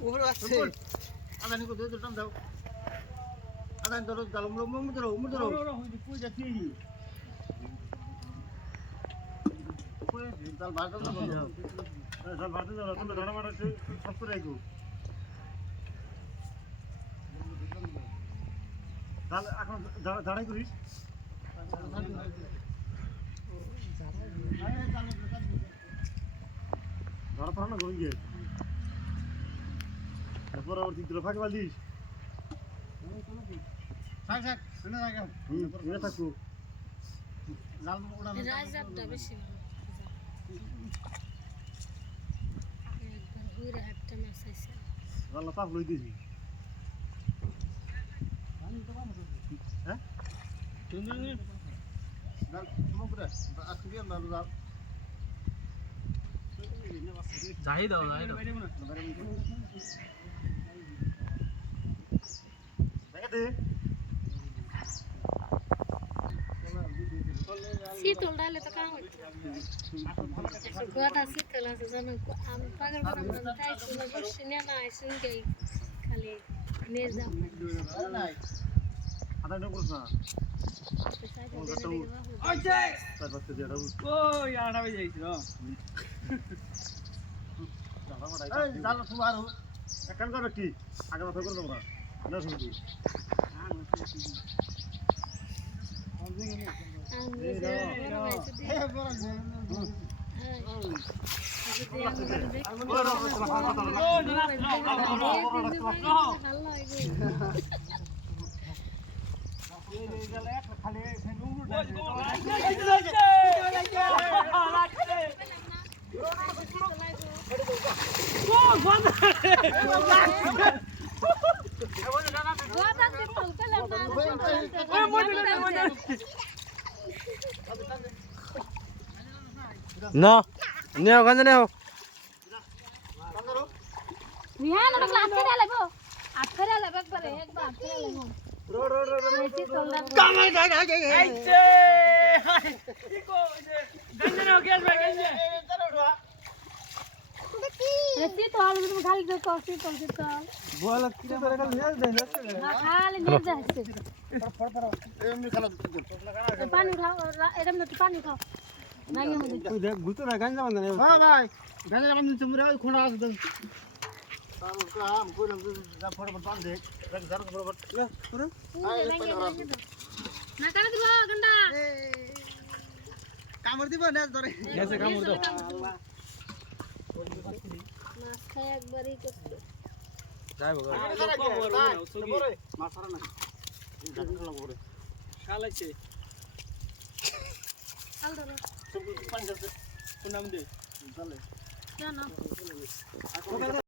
উপরে আছে আদানি কো দে টান দাও আদানি ধরো জাল মুম ধরো কই যাচ্ছি কই জাল ভাড়া দাও জাল ভাড়া দাও তুমি ধরা মারা সব করে রাখো জাল এখন দাঁড়াই করিস ধরা পড়া না গঙ্গে তারপর আবার তিনটে ফাঁক বালিস থাক থাক শুনে থাক শুনে থাকো লাল ওড়া রাজাবটা বেশি একবার ঘুরে হাতটা মাসাইছে লাল পাপ লই দিছি হ্যাঁ তুমি লাল তুমি করে আসবি না লাল যাই দাও শীতল ডালে তো কাম গোটা শীতল আছে জানো আমি পাগল বানাম তাই শুনে বসে না আইসুন গই খালি নিয়ে যাও আদা না করছ না ওইছে তার পাশে যেটা ওই আড়াবে যাইছো এই জাল সুবারু একখান করবে কি আগে মাথা করে দেবো না শুনছি No, neo kan neo. Rihan ওটা ক্লাস করে লাগবো আট করে লাগবে একবারে একবার আট করে লাগবো কামাই আইছে কি কো যে গঞ্জনে গেল ভাই গঞ্জনে রেসি তো হাল তুমি খালি তো কফি কফি তো Bola kita mereka lihat deh. না খালি নিয়ে যাচ্ছে এমনি খেলা পানি উঠাও এরকম না পানি উঠাও নাই মধ্যে Tuh dia butuh lah kan zaman ini. হ্যাঁ ভাই গানে আমার নিচে মুরে ওই খোঁড়া আছে তার কাম কইলাম যা ফটাফট বান দে দেখ জার ফটাফট না কানে দিব গন্ডা কামড় দিব না ধরে Biasa kamu tuh. মাছ খায় একবারই করতে Saya bawa. মাছ ছাড়া না জান খেলা করে শালাইছে আল ধরো সব পানি যাচ্ছে নাম দে চলে জানো